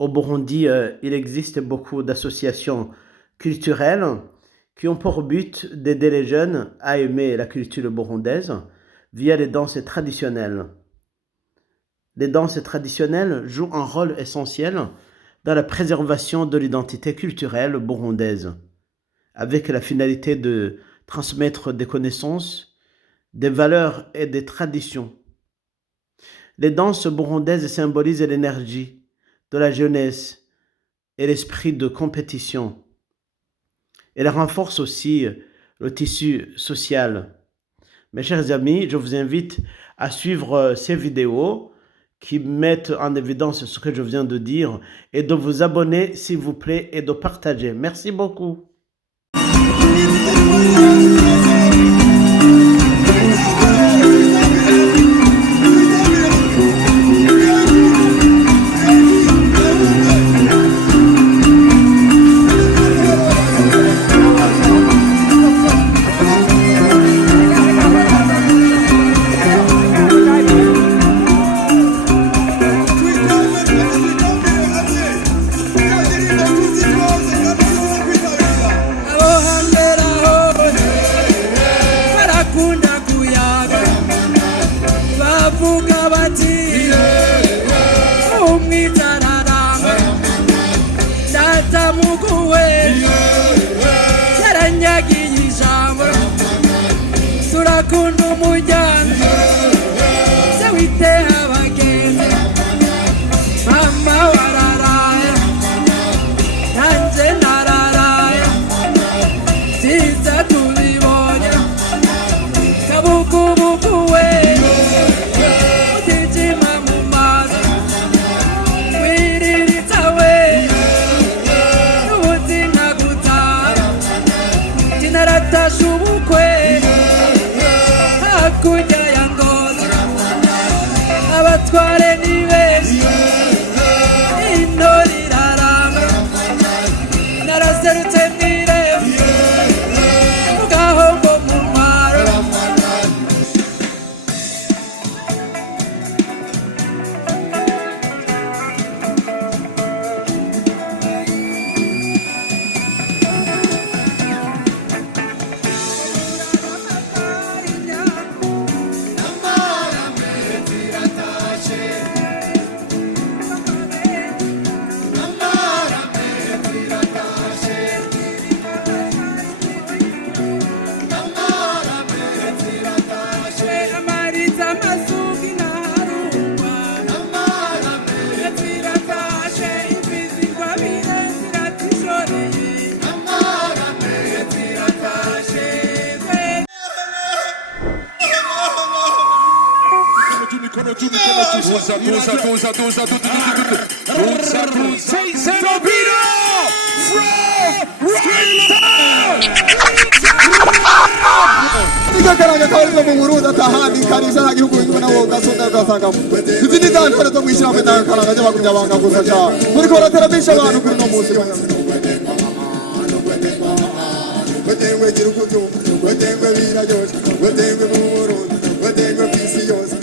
Au Burundi, il existe beaucoup d'associations culturelles qui ont pour but d'aider les jeunes à aimer la culture burundaise via les danses traditionnelles. Les danses traditionnelles jouent un rôle essentiel dans la préservation de l'identité culturelle burundaise, avec la finalité de transmettre des connaissances, des valeurs et des traditions. Les danses burundaises symbolisent l'énergie de la jeunesse et l'esprit de compétition. Elles renforcent aussi le tissu social. Mes chers amis, je vous invite à suivre ces vidéos qui mettent en évidence ce que je viens de dire et de vous abonner s'il vous plaît et de partager. Merci beaucoup.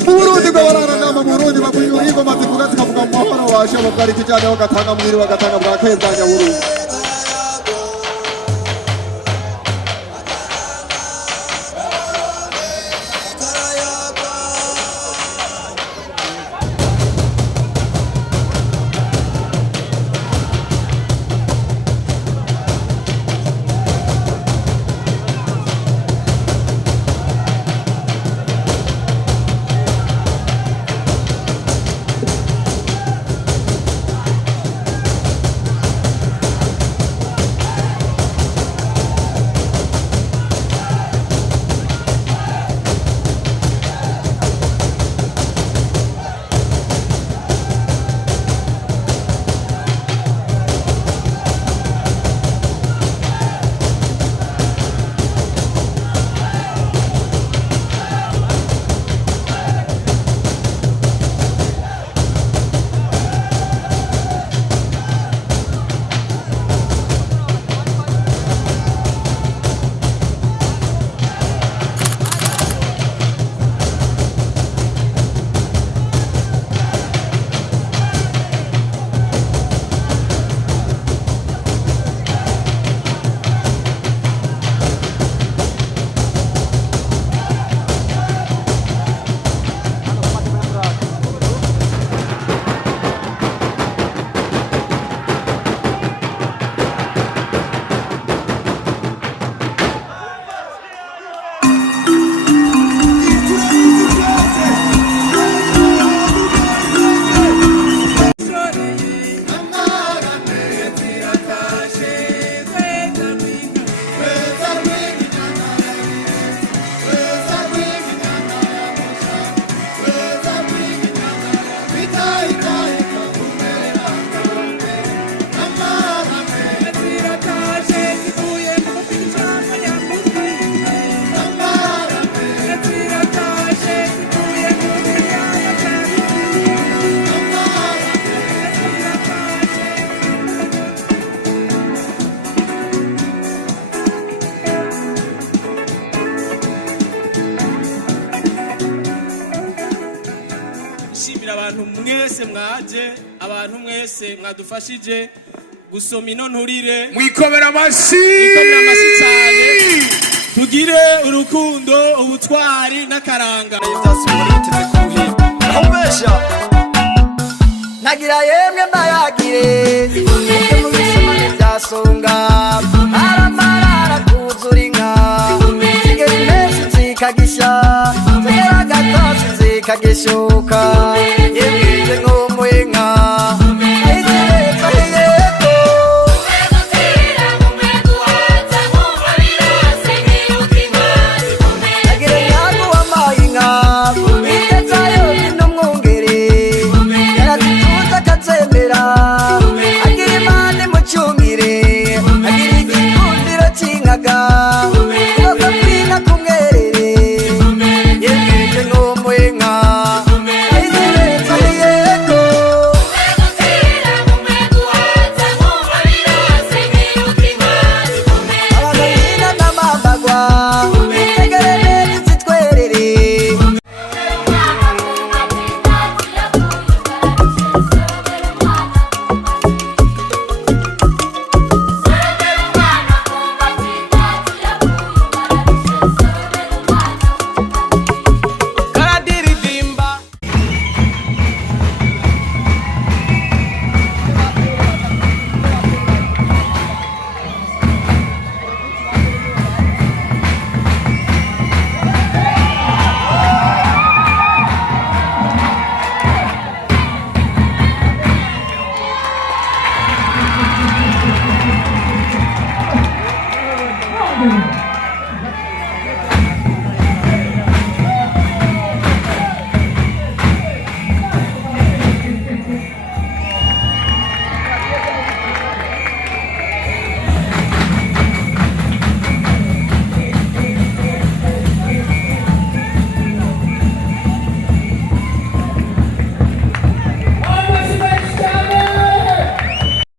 Burundi bw'abararana Burundi bakuyurigo matikuga tukavuga mu mahoro washe mukari kijane bagatanga mwiri bagatanga bwakezanya Burundi. ndakeje abantu mwese mwadufashije gusoma ino nturire mwikomera amashyi cyane tugire urukundo ubutwari n'akaranga nagira yemwe mbayagire mu bisomane byasonga aramarara kuzura inka zigera impeshyi zikagisha zigera agatasi zikagishuka yemwe nko mu inka